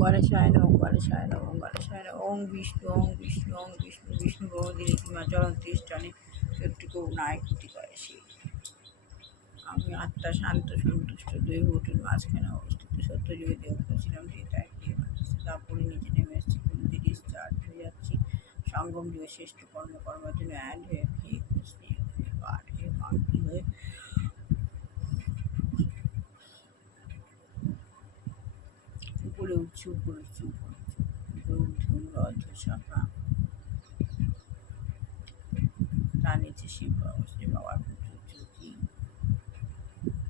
গণেশায় নমঃ গণেশায় নমঃ গণেশায় নমঃ। ওং বিষ্ণু ওং বিষ্ণু ওং বিষ্ণু বিষ্ণু বহুদিন হিমাচরণ তিষ্ঠানে একটুকু নায় ক্ষতি করে সেই। আমি আত্মা শান্ত সন্তুষ্ট দুই হুটির মাঝখানে অবস্থিত সত্যযুগে দেবতা ছিলাম যেটা একটি তারপরে নিচে নেমে এসেছি পুরীতে ডিসচার্জ হয়ে যাচ্ছি সঙ্গম যুগে শ্রেষ্ঠ কর্মের জন্য অ্যাড হয়ে ফিরে স্নেহ হয়ে পাঠ হয়ে মাঙ্কি হয়ে উপরে উঠছি উপরে উঠছি উপরে উঠছি উপরে উঠে অর্ধ শাখা তার নিচে শিব বাবা সে বাবার পুজো জ্যোতি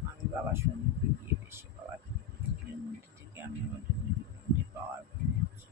আমি বাবার সন্মুখে গিয়ে বেশি বাবার জ্যোতির মধ্যে থেকে আমি আমাদের মধ্যে পাওয়ার পেয়েছি।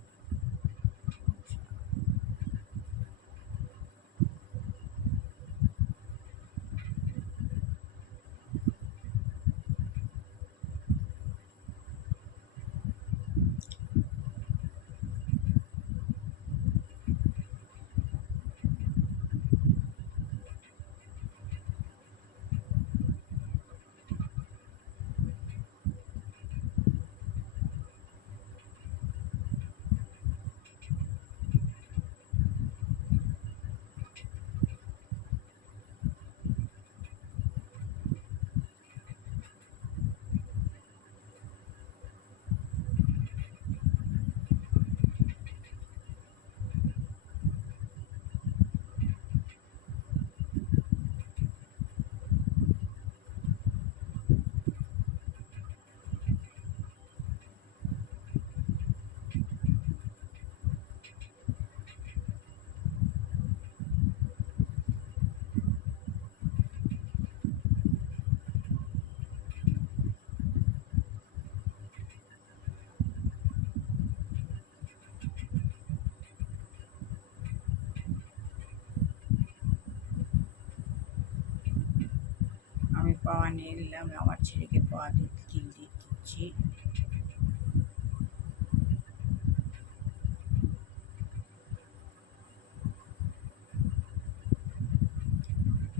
আমি পাওয়া নিয়ে নিলাম আমার ছেলেকে পাওয়া দিচ্ছি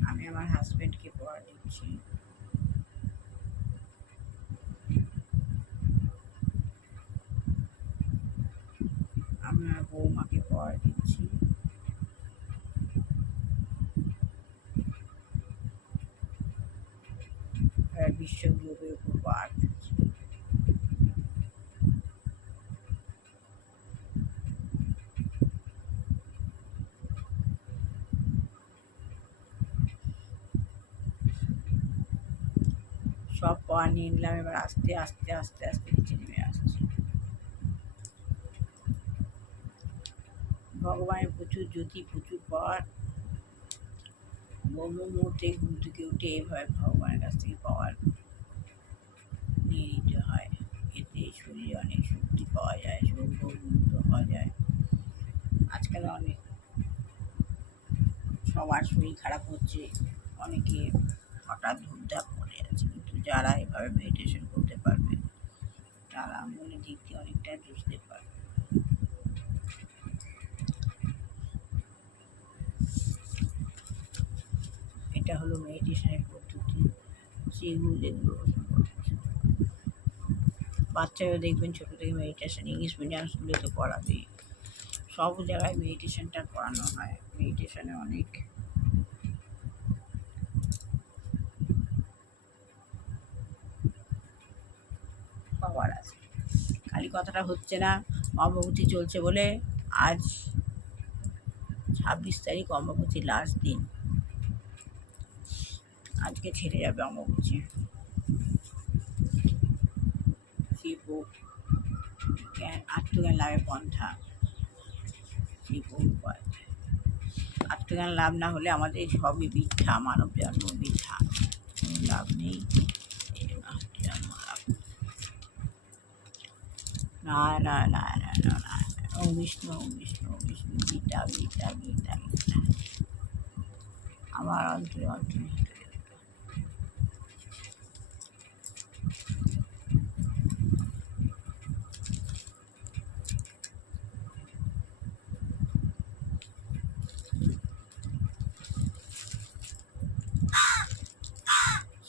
আমি আমার হাজবেন্ডকে পাওয়া দিচ্ছি আমি আমার বৌমাকে পাওয়া দিচ্ছি বিশ্বগ্লোবের উপর পাওয়া দিচ্ছি সব পাওয়া নিয়ে নিলাম এবার আস্তে আস্তে আস্তে আস্তে নিচে নেমে আসছি ভগবানের প্রচুর জ্যোতি প্রচুর পাওয়ার ব্রহ্ম মুহূর্তে ঘুম থেকে উঠে এভাবে ভগবানের কাছ থেকে পাওয়ার নিয়ে নিতে হয় এতে শরীরে অনেক শক্তি পাওয়া যায় সৌভাগ্যমুক্ত হওয়া যায় আজকাল অনেক সবার শরীর খারাপ হচ্ছে অনেকে হঠাৎ ধূপধাপ করে আছে কিন্তু যারা এভাবে মেডিটেশন করতে পারবে তারা মনের দিক দিয়ে অনেকটা বুঝতে পারবে এটা হলো মেডিটেশনের পদ্ধতি সেগুলো যেগুলো বাচ্চারা দেখবেন ছোটো থেকে মেডিটেশন ইংলিশ মিডিয়াম স্কুলেতে পড়াবে সব জায়গায় মেডিটেশনটা করানো হয় মেডিটেশনে অনেক পাওয়ার আছে খালি কথাটা হচ্ছে না অম্বুবাচী চলছে বলে আজ 26 তারিখ অম্বুবাচীর লাস্ট দিন আজকে ছেড়ে যাবে অম্বুবাচী শিব জ্ঞান আত্মজ্ঞান লাভের পন্থা শিব উপায় আত্মজ্ঞান লাভ না হলে আমাদের সবই বৃথা মানব জন্ম বৃথা কোনো লাভ নেই এই জন্য জন্ম লাভ না না না না না না ওম বিষ্ণু ওম বিষ্ণু ওম বিষ্ণু গীতা গীতা গীতা গীতা আমার অন্তরে অন্তরে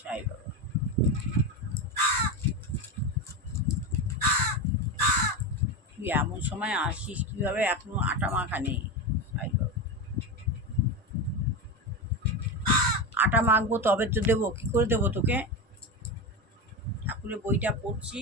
সাই বাবা তুই এমন সময় আসিস কীভাবে, এখনো আটা মাখা নেই। আটা মাখবো তবে তো দেবো, কী করে দেবো তোকে? ঠাকুরের বইটা পড়ছি।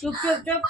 চুপ চুপ চুপ।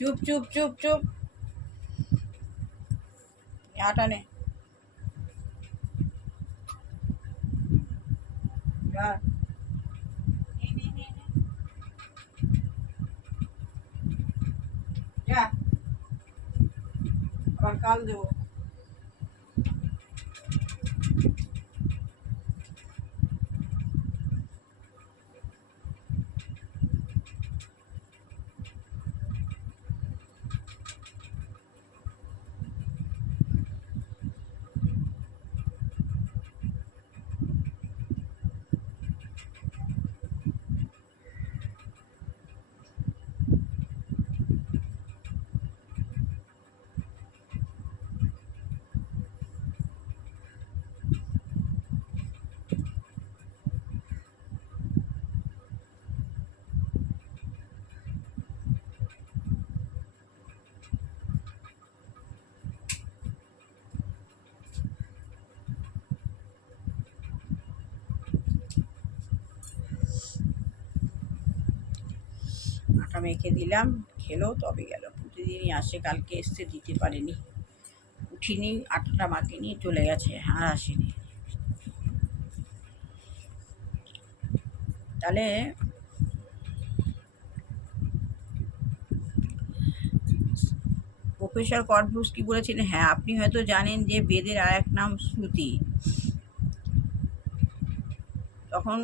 চুপ চুপ চুপ চুপ। আটা নে। যা, আবার কাল দেবো। আটা মেখে দিলাম, খেলো তবে গেল। প্রতিদিনই আসে, কালকে এসছে দিতে পারেনি, উঠিনি, আটাটা মাখিনি, চলে গেছে, আর আসেনি। তাহলে প্রফেসর কনফুস কি বলেছিলেন? হ্যাঁ, আপনি হয়তো জানেন যে বেদের আর এক নাম শ্রুতি। তখন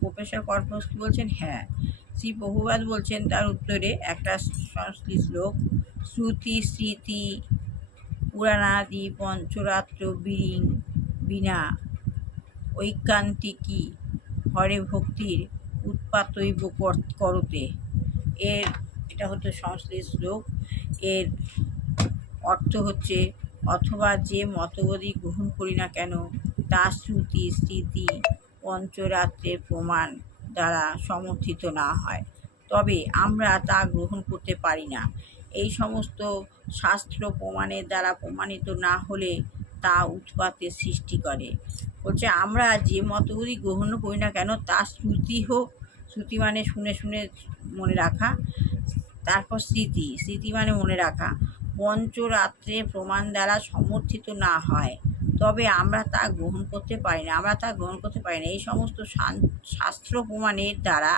প্রফেসর কনফুস কি বলছেন? হ্যাঁ, শ্রী প্রভুপাদ বলছেন তার উত্তরে একটা সংস্কৃত শ্লোক, শ্রুতি স্মৃতি পুরাণাদি পঞ্চরাত্র বীরিং বিনা ঐকান্তিকী হরে ভক্তির উৎপাতৈব করতে। এটা হচ্ছে সংস্কৃত শ্লোক। এর অর্থ হচ্ছে, অথবা যে মতবাদী গ্রহণ করি না কেন তা শ্রুতি স্মৃতি পঞ্চরাত্রের প্রমাণ দ্বারা সমর্থিত না হয়, তবে আমরা তা গ্রহণ করতে পারি না। এই সমস্ত শাস্ত্র প্রমাণের দ্বারা প্রমাণিত না হলে তা উৎপাতের সৃষ্টি করে। বলছে আমরা যে মতবাদী গ্রহণ করি না কেন তা শ্রুতি হোক, শ্রুতি মানে শুনে শুনে মনে রাখা, তারপর স্মৃতি, স্মৃতি মানে মনে রাখা, পঞ্চরাত্রে প্রমাণ দ্বারা সমর্থিত না হয়, তবে আমরা তা গ্রহণ করতে পারি না। আমরা তা গ্রহণ করতে পারি না। এই সমস্ত শাস্ত্র প্রমাণের দ্বারা,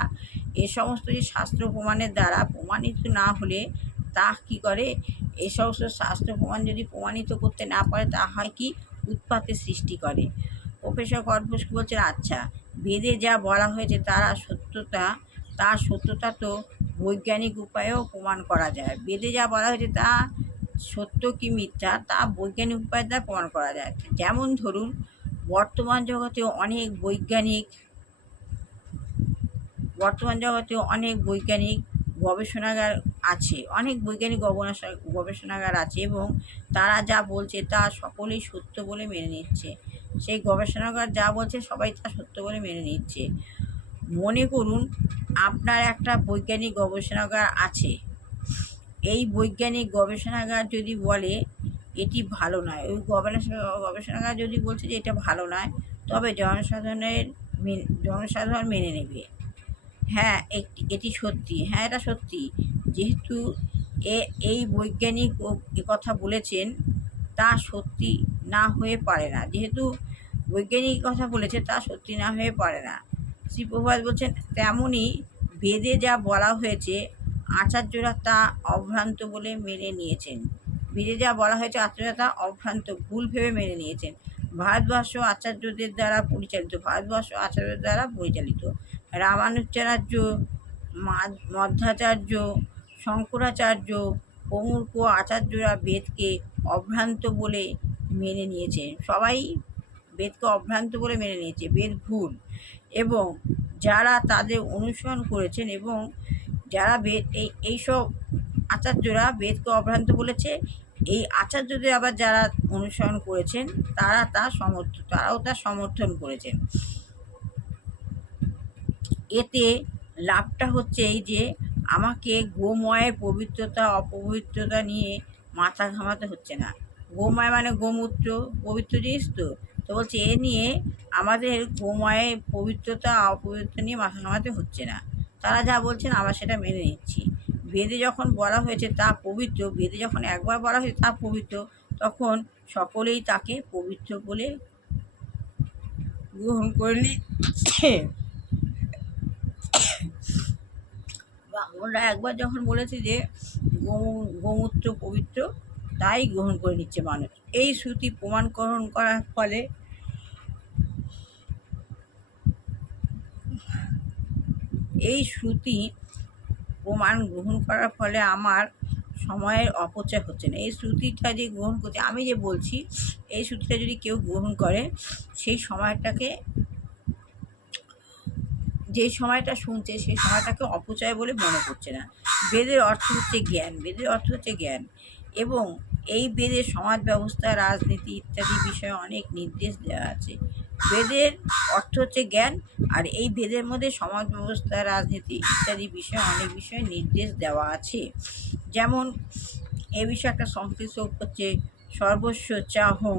এ সমস্ত যে শাস্ত্র প্রমাণের দ্বারা প্রমাণিত না হলে তা কী করে? এই সমস্ত শাস্ত্র প্রমাণ যদি প্রমাণিত করতে না পারে তা হয় কি? উৎপাতের সৃষ্টি করে। প্রফেসর কনফুস বলছেন, আচ্ছা, বেদে যা বলা হয়েছে তারা সত্যতা তার সত্যতা তো বৈজ্ঞানিক উপায়েও প্রমাণ করা যায়। বেদে যা বলা হয়েছে তা সত্য কি মিথ্যা তা বৈজ্ঞানিক উপায় দ্বারা প্রমাণ করা যায়। যেমন ধরুন, বর্তমান জগতে অনেক বৈজ্ঞানিক গবেষণাগার আছে, গবেষণাগার আছে এবং তারা যা বলছে তা সকলেই সত্য বলে মেনে নিচ্ছে। সেই গবেষণাগার যা বলছে সবাই তা সত্য বলে মেনে নিচ্ছে। মনে করুন আপনার একটা বৈজ্ঞানিক গবেষণাগার আছে। এই বৈজ্ঞানিক গবেষণাগার যদি বলে এটি ভালো নয়, ওই গবেষণাগার যদি বলছে যে এটা ভালো নয়, তবে জনসাধারণ মেনে নেবে, হ্যাঁ এটি সত্যি, হ্যাঁ এটা সত্যি। যেহেতু এই বৈজ্ঞানিক কথা বলেছেন তা সত্যি না হয়ে পারে না, যেহেতু বৈজ্ঞানিক কথা বলেছে তা সত্যি না হয়ে পারে না। শ্রী প্রভুপাদ বলছেন, তেমনই বেদে যা বলা হয়েছে আচার্যরা তা অভ্রান্ত বলে মেনে নিয়েছেন। বেদে যা বলা হয়েছে আচার্যরা তা অভ্রান্ত, ভুল ভেবে মেনে নিয়েছেন। ভারতবর্ষ আচার্যদের দ্বারা পরিচালিত। রামানুজাচার্য, মধ্বাচার্য, শঙ্করাচার্য প্রমুখ আচার্যরা বেদকে অভ্রান্ত বলে মেনে নিয়েছেন। সবাই বেদকে অভ্রান্ত বলে মেনে নিয়েছে, বেদ ভুল। এবং যারা তাদের অনুসরণ করেছেন এবং যারা এইসব আচার্যরা বেদকে অভ্রান্ত বলেছে, এই আচার্যদের আবার যারা অনুসরণ করেছেন তারাও তা সমর্থন করেছেন। এতে লাভটা হচ্ছে এই যে আমাকে গোময়ের পবিত্রতা অপবিত্রতা নিয়ে মাথা ঘামাতে হচ্ছে না। গোময় মানে গোমূত্র, পবিত্র জিনিস তো বলছে এ নিয়ে আমাদের গোময়ের পবিত্রতা অপবিত্রতা নিয়ে মাথা ঘামাতে হচ্ছে না। তারা যা বলছেন আমরা সেটা মেনে নিচ্ছি। বেদে যখন বলা হয়েছে তা পবিত্র, বেদে যখন একবার বলা হয়েছে তা পবিত্র, তখন সকলেই তাকে পবিত্র বলে গ্রহণ করে নিচ্ছে। ব্রাহ্মণরা একবার যখন বলেছে যে গোমূত্র পবিত্র, তাই গ্রহণ করে নিচ্ছে মানুষ। এই শ্রুতি প্রমাণকরণ করার ফলে গ্রহণ করার ফলে আমার সময়ের অপচয় হচ্ছে না। এই শ্রুতিটা যে গ্রহণ করছে, আমি যে বলছি এই শ্রুতিটা যদি কেউ গ্রহণ করে, সেই সময়টা শুনছে সেই সময়টাকে অপচয় বলে মনে করছে না। বেদের অর্থ হচ্ছে জ্ঞান, এবং এই বেদের সমাজ ব্যবস্থা, রাজনীতি ইত্যাদি বিষয়ে অনেক নির্দেশ দেওয়া আছে। বেদের অর্থ হচ্ছে জ্ঞান, আর এই বেদের মধ্যে সমাজ ব্যবস্থা, রাজনীতি ইত্যাদি বিষয়ে অনেক বিষয়ে নির্দেশ দেওয়া আছে। যেমন এ বিষয়ে একটা সংশ্লিষ্ট হচ্ছে, সর্বস্ব চাহং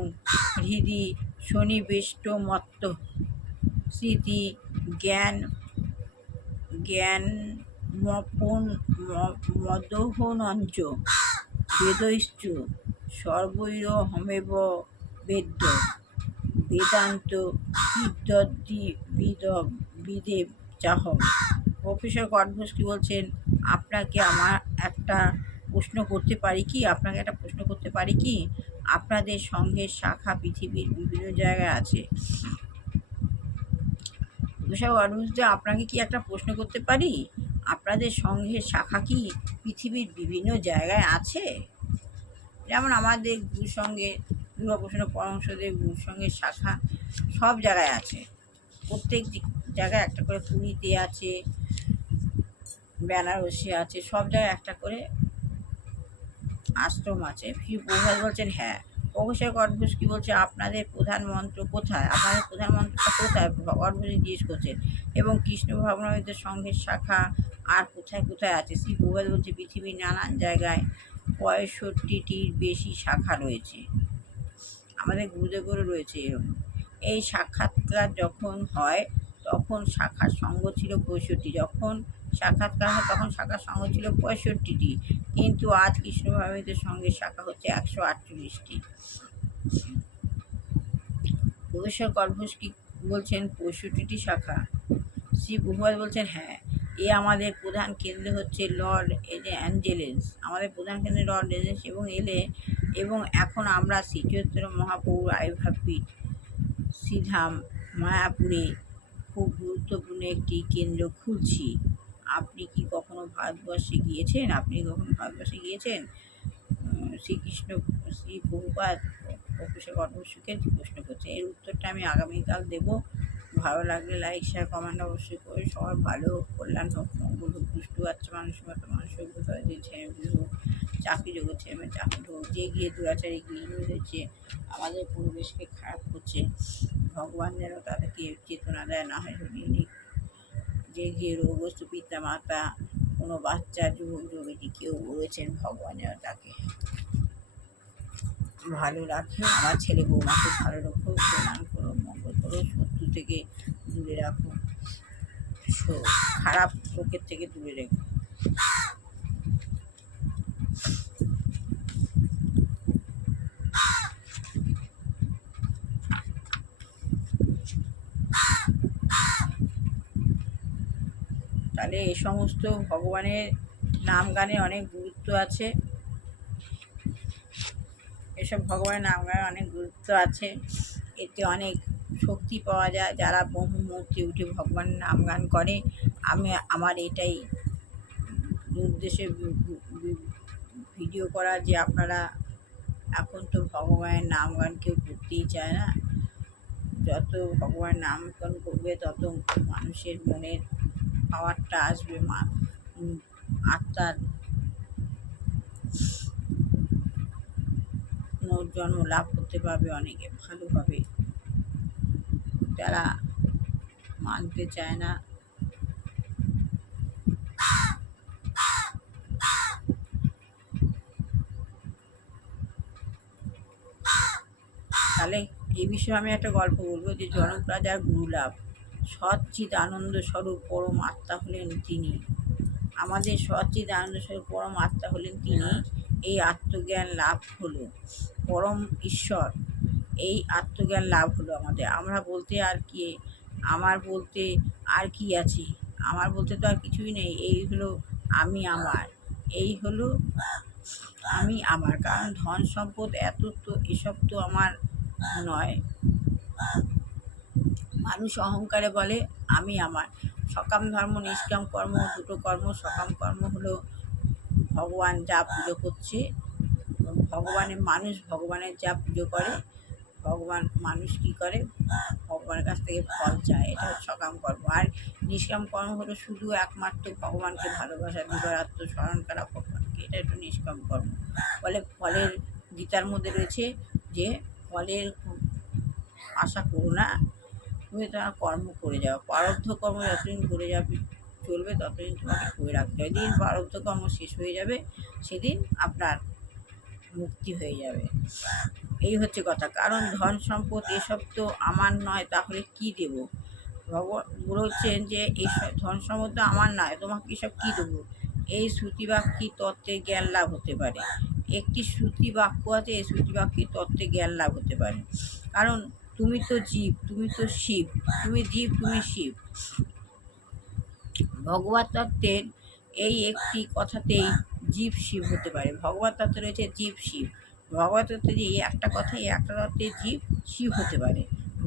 হৃদি সন্নিবেষ্ট মত্ত স্মৃতি জ্ঞান মদোহনঞ্চ বেদৈশ্চ সর্বৈর হমেব বেদ্য বেদান্ত বিদেব চাহম। প্রফেসর গডভস্কি বলছেন, আপনাকে একটা প্রশ্ন করতে পারি কি? আপনাদের সংঘের শাখা পৃথিবীর বিভিন্ন জায়গায় আছে। প্রফেসর গডভস্কি, আপনাকে কি একটা প্রশ্ন করতে পারি? আপনাদের সংঘের শাখা কি পৃথিবীর বিভিন্ন জায়গায় আছে? যেমন আমাদের গুরুসঙ্গে, দুর্গাপ্রসন্ন পরমহংসদেব গুরুসঙ্গের শাখা সব জায়গায় আছে। প্রত্যেক জায়গায় একটা করে, পুরীতে আছে, বেনারসে আছে, সব জায়গায় একটা করে আশ্রম আছে। শ্রী প্রভুপাদ বলছেন, হ্যাঁ। প্রফেসর গডভস্কি বলছে, আপনাদের প্রধান মন্ত্র কোথায়? গডভস্কি জিজ্ঞেস করছেন। এবং কৃষ্ণ ভগবানের সংঘের শাখা আর কোথায় কোথায় আছে? শ্রী প্রভুপাদ বলছে, পৃথিবীর নানান জায়গায় 65টির বেশি শাখা রয়েছে। আমাদের গুরুদেবেরও রয়েছে এরকম। এই সাক্ষাৎকার যখন হয় তখন শাখার সঙ্গ ছিল 65। যখন সাক্ষাৎকার হয় তখন শাখার সঙ্গ ছিল 65টি, কিন্তু আজ কৃষ্ণ ভগবানের সঙ্গে শাখা হচ্ছে 148টি। প্রফেসর গডভস্কি বলছেন 65টি শাখা। শ্রী প্রভুপাদ বলছেন, হ্যাঁ। আমাদের প্রধান কেন্দ্র হচ্ছে লর্ড অ্যাঞ্জেলেস, এবং এখন আমরা শ্রী চৈতন্য মহাপ্রভুর আবির্ভাবপীঠ শ্রীধাম মায়াপুরে খুব গুরুত্বপূর্ণ একটি কেন্দ্র খুলছি। আপনি কি কখনো ভারতবর্ষে গিয়েছেন? আপনি কখনো ভারতবর্ষে গিয়েছেন? শ্রীকৃষ্ণ, শ্রী বহুপাদ ২১শে গণবসুকে প্রশ্ন করছে। এর উত্তরটা আমি আগামীকাল দেব। ভালো লাগলে লাইক শেয়ার কমেন্ট অবশ্যই করে। সবার ভালো হোক, কল্যাণ হোক, মঙ্গল হোক, দুষ্টু বাচ্চা মানুষের মতো মানুষ হোক, বোধহয় যে ছেলে হোক, চাকরি যোগ্য ছেলে চাকরি হোক, যে গিয়ে দুরাচারী গিয়ে হয়েছে আমাদের পরিবেশকে খারাপ করছে, ভগবান যেন তাদেরকে চেতনা দেয়, না হয় যে গিয়ে রোগগ্রস্ত পিতা মাতা কোনো বাচ্চা যুবক যুবতী কেউ রয়েছেন, ভগবান যেন তাকে ভালো রাখে। আমার ছেলে বৌমাকে ভালো রাখো, কল্যাণ করো, মঙ্গল করো, শত্রু থেকে দূরে রাখো, খারাপ লোকের থেকে দূরে রেখো। তাহলে এই সমস্ত ভগবানের নাম গানে অনেক গুরুত্ব আছে। এসব ভগবানের নাম গানে অনেক গুরুত্ব আছে। এতে অনেক শক্তি পাওয়া যায়। যারা ব্রহ্ম মুহূর্তে উঠে ভগবানের নাম গান করে, আমার এটাই উদ্দেশ্যে ভিডিও করা যে আপনারা এখন তো ভগবানের নাম গান কেউ করতেই চায় না। যত ভগবানের নামগান করবে তত মানুষের মনের পাওয়ারটা আসবে, আত্মার পুনর্জন্ম লাভ করতে পারবে অনেকে ভালোভাবে। যারা মানতে চায় না, তাহলে এই বিষয়ে আমি একটা গল্প বলবো যে জনক রাজার গুরুলাভ। সচ্চিৎ আনন্দ স্বরূপ পরম আত্মা হলেন তিনি। আমাদের সচ্চিৎ আনন্দ স্বরূপ পরম আত্মা হলেন তিনি। এই আত্মজ্ঞান লাভ হলো পরম ঈশ্বর। এই আত্মজ্ঞান লাভ হলো আমাদের। আমরা বলতে আর কি, আমার বলতে আর কি আছে? আমার বলতে তো আর কিছুই নেই। এই হলো আমি আমার, এই হলো আমি আমার। কারণ ধন সম্পদ এত তো এসব তো আমার নয়। মানুষ অহংকারে বলে আমি আমার। সকাম ধর্ম নিষ্কাম কর্ম দুটো কর্ম। সকাম কর্ম হলো ভগবান যা পুজো করছে, ভগবানের যা পুজো করে, ভগবান মানুষ কী করে, ভগবানের কাছ থেকে ফল চায়, এটা সকাম কর্ম। আর নিষ্কাম কর্ম হলো শুধু একমাত্র ভগবানকে ভালোবাসা, দিবারাত্ম স্মরণ করা ভগবানকে, এটা একটু নিষ্কাম কর্ম বলে। ফলের গীতার মধ্যে রয়েছে যে ফলের আশা করো না, তুমি তোমার কর্ম করে যাও। প্রারব্ধ কর্ম যতদিন করে যাবে চলবে ততদিন তোমাকে করে রাখতে হবে। যেদিন প্রারব্ধ কর্ম শেষ হয়ে যাবে সেদিন আপনার মুক্তি হয়ে যাবে। এই হচ্ছে কথা। কারণ ধন সম্পদ এসব তো আমার নয়, তাহলে কি দেব? ভগবান বলছেন যে এই ধন সম্পদ তো আমার নয়, তোমাকে এসব কী দেবো? এই শ্রুতিবাক্যি তত্ত্বের জ্ঞান লাভ হতে পারে। একটি শ্রুতি বাক্য আছে, এই শ্রুতি বাক্যের তত্ত্বে জ্ঞান লাভ হতে পারে। কারণ তুমি তো জীব, তুমি তো শিব, তুমি জীব, তুমি শিব। ভগবত তত্ত্বের এই একটি কথাতেই জীব শিব হতে পারে। ভগবত তত্ত্বে রয়েছে জীব শিব। ভগবত তত্ত্বে যে একটা কথাই, একটা তত্ত্বে জীব শিব হতে পারে।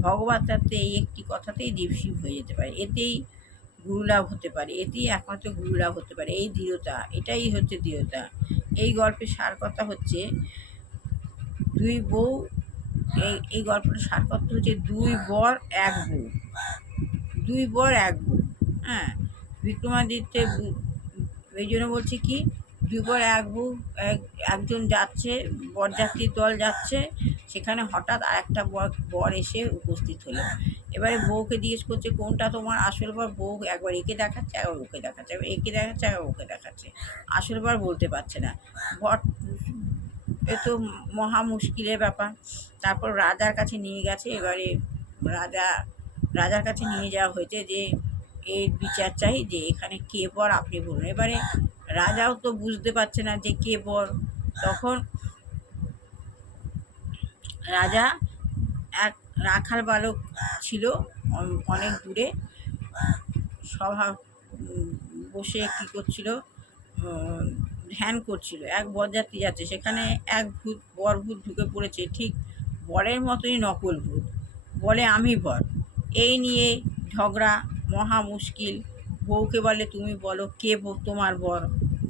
ভগবত তত্ত্বে এই একটি কথাতেই জীব শিব হয়ে যেতে পারে। এতেই গুরুলাভ হতে পারে, এতেই একমাত্র গুরুলাভ হতে পারে। এই দৃঢ়তা, এটাই হচ্ছে দৃঢ়তা। এই গল্পের সার কথা হচ্ছে দুই বউ। এই গল্পটার সার কথা হচ্ছে দুই বর এক বউ, দুই বর এক বউ। হ্যাঁ, বিক্রমাদিত্য এই জন্য বলছি কি, দুই বর এক বউ। একজন যাচ্ছে, বরযাত্রীর দল যাচ্ছে, সেখানে হঠাৎ আর একটা বর এসে উপস্থিত হলো। এবারে বউকে জিজ্ঞেস করছে কোনটা তোমার আসল বর। বউ একবার একে দেখাচ্ছে, একবার ওকে দেখাচ্ছে, একবার একে দেখাচ্ছে, একবার ওকে দেখাচ্ছে। আসল বর বলতে পারছে না। বর এ তো মহা মুশকিলের ব্যাপার। তারপর রাজার কাছে নিয়ে গেছে। এবারে রাজার কাছে নিয়ে যাওয়া হয়েছে যে এর বিচার চাই, যে এখানে কে বর আপনি বলুন। এবারে রাজাও তো বুঝতে পারছে না যে কে বর। তখন রাজা এক রাখাল বালক ছিল অনেক দূরে, সভা বসে কী করছিল, ধ্যান করছিল। এক বরযাত্রী যাচ্ছে, সেখানে এক বরভূত ঢুকে পড়েছে, ঠিক বরের মতোই নকল ভূত। বলে আমি বর। এই নিয়ে ঝগড়া, মহা মুশকিল। বউকে বলে তুমি বলো কে তোমার বর।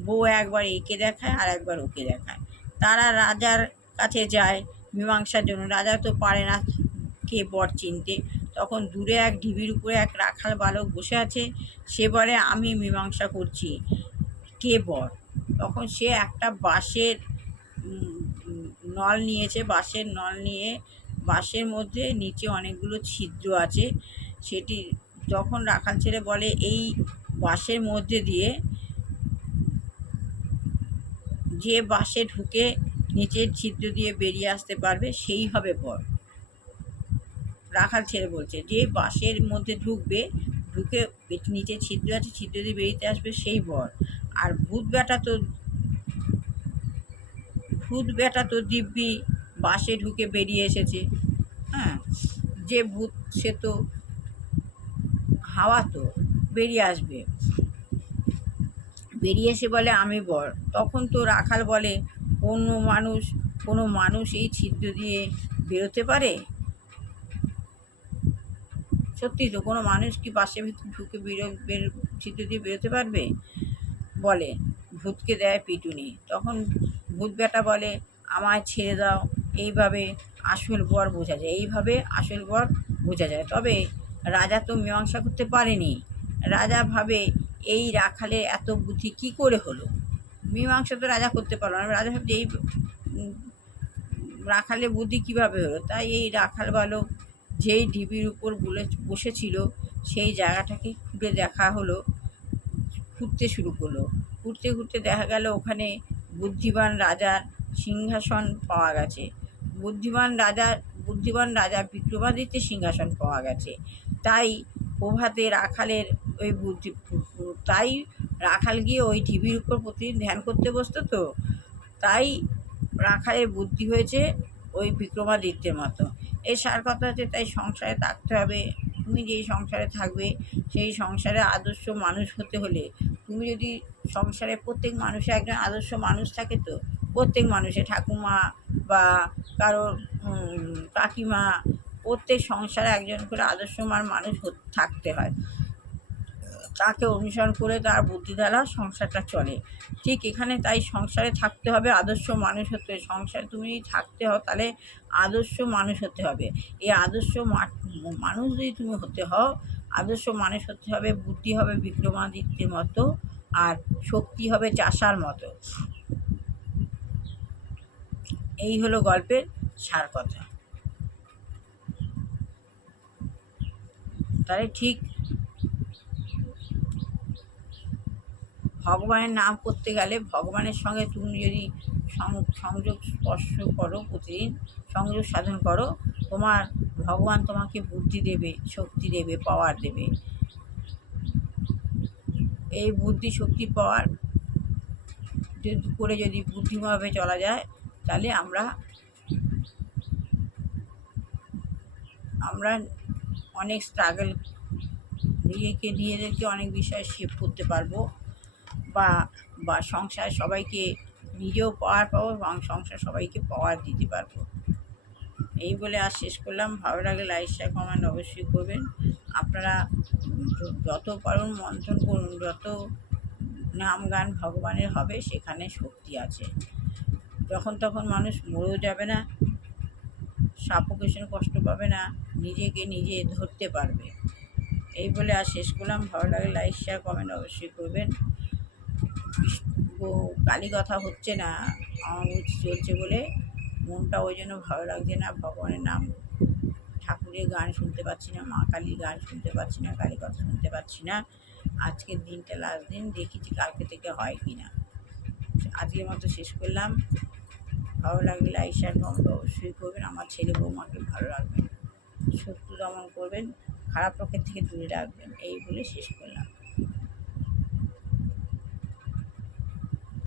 বউ একবার একে দেখায় আর একবার ওকে দেখায়। তারা রাজার কাছে যায় মীমাংসার জন্য। রাজা তো পারে না কে বর চিনতে। তখন দূরে এক ঢিবির উপরে এক রাখাল বালক বসে আছে। সে বলে আমি মীমাংসা করছি কে বর। তখন সে একটা বাঁশের নল নিয়েছে, বাঁশের নল নিয়ে বাঁশের মধ্যে নিচে অনেকগুলো ছিদ্র আছে। সেটি যখন রাখাল ছেলে বলে এই বাঁশের মধ্যে দিয়ে যে বাঁশে ঢুকে নিচের ছিদ্র দিয়ে বেরিয়ে আসতে পারবে সেই হবে বর। রাখাল ছেলে বলছে যে বাঁশের মধ্যে ঢুকবে, ঢুকে নিচে ছিদ্র আছে, ছিদ্র দিয়ে বেরিয়ে আসবে সেই বর। আর ভূত বেটা তো দিব্যি বাসে ঢুকে বেরিয়ে এসেছে। হ্যাঁ, যে ভূত সে তো হাওয়া, তো বেরিয়ে আসবে। বেরিয়ে এসে বলে আমি বর। তখন তো রাখাল বলে কোনো মানুষ এই ছিদ্র দিয়ে বেরোতে পারে? সত্যি তো, কোনো মানুষ কি বাসের ভিতরে ঢুকে ছিদ্র দিয়ে বেরোতে পারবে? বলে, ভূতকে দেয় পিটুনি। তখন ভূত বেটা বলে আমায় ছেড়ে দাও, এইভাবে আসল বর বোঝা যায়। তবে রাজা তো মীমাংসা করতে পারেনি। রাজা ভাবে এই রাখালের এত বুদ্ধি কি করে হলো। মীমাংসা তো রাজা করতে পারলো না। রাজা ভাবছে এই রাখালের বুদ্ধি কিভাবে হলো। তাই এই রাখাল বালক যেই ঢিবির উপর বসেছিল সেই জায়গাটাকে খুঁড়তে শুরু করলো। ঘুরতে দেখা গেল ওখানে বুদ্ধিমান রাজার সিংহাসন পাওয়া গেছে। বুদ্ধিমান রাজা বিক্রমাদিত্যের সিংহাসন পাওয়া গেছে। তাই প্রভাতে রাখাল গিয়ে ওই ঢিবির উপর প্রতিদিন ধ্যান করতে বসতো। তো তাই রাখালের বুদ্ধি হয়েছে ওই বিক্রমাদিত্যের মতো। এই সার কথা হচ্ছে, তাই সংসারে থাকতে হবে। তুমি যেই সংসারে থাকবে সেই সংসারে আদর্শ মানুষ হতে হলে তুমি যদি সংসারে প্রত্যেক মানুষে একজন আদর্শ মানুষ থাকে, তো প্রত্যেক মানুষে ঠাকুমা বা কারোর কাকিমা, প্রত্যেক সংসারে একজন করে আদর্শমান মানুষ থাকতে হয়। তাকে অনুসরণ করে তার বুদ্ধি দ্বারা সংসারটা চলে। ঠিক এখানে তাই সংসারে থাকতে হবে, আদর্শ মানুষ হতে হবে। সংসারে তুমি যদি থাকতে হও তাহলে আদর্শ মানুষ হতে হবে। এই আদর্শ মানুষ যদি তুমি হতে হও, আদর্শ মানুষ হতে হবে, বুদ্ধি হবে বিক্রমাদিত্যের মতো, আর শক্তি হবে চাষার মতো। এই হলো গল্পের সার কথা। তাহলে ঠিক ভগবানের নাম করতে গেলে ভগবানের সঙ্গে তুমি যদি সংযোগ স্পর্শ করো, প্রতিদিন সংযোগ সাধন করো, ভগবান তোমাকে বুদ্ধি দেবে, শক্তি দেবে, পাওয়ার দেবে। এই বুদ্ধি শক্তি পাওয়ার করে যদি বুদ্ধিভাবে চলা যায়, তাহলে আমরা অনেক স্ট্রাগল নিজেদেরকে অনেক বিষয়ে সেভ করতে পারবো, বা সংসার সবাইকে নিজেও পাওয়ার পাবো এবং সংসার সবাইকে পাওয়ার দিতে পারবো। এই বলে আর শেষ করলাম। ভালো লাগলে লাইক শেয়ার কমেন্ট অবশ্যই করবেন। আপনারা যত পারুন মন্থন করুন, যত নাম গান ভগবানের হবে সেখানে শক্তি আছে। যখন তখন মানুষ মরেও যাবে না, সাফোকেশন কষ্ট পাবে না, নিজেকে নিজে ধরতে পারবে। এই বলে আর শেষ করলাম। ভালো লাগলে লাইক শেয়ার কমেন্ট অবশ্যই করবেন। কালী কথা হচ্ছে না, অমাবস্যা চলছে বলে মনটা ওই জন্য ভালো লাগছে না। ভগবানের নাম, ঠাকুরের গান শুনতে পাচ্ছি না, মা কালীর গান শুনতে পাচ্ছি না, কালী কথা শুনতে পাচ্ছি না। আজকের দিনটা লাস্ট দিন, দেখেছি কালকে থেকে হয় কি না। আজকের মতো শেষ করলাম। ভালো লাগলে লাইক শেয়ার কমেন্ট অবশ্যই করবেন। আমার ছেলে বৌমাকে ভালো রাখবেন, শত্রু দমন করবেন, খারাপ লোকের থেকে দূরে রাখবেন। এই বলে শেষ করলাম।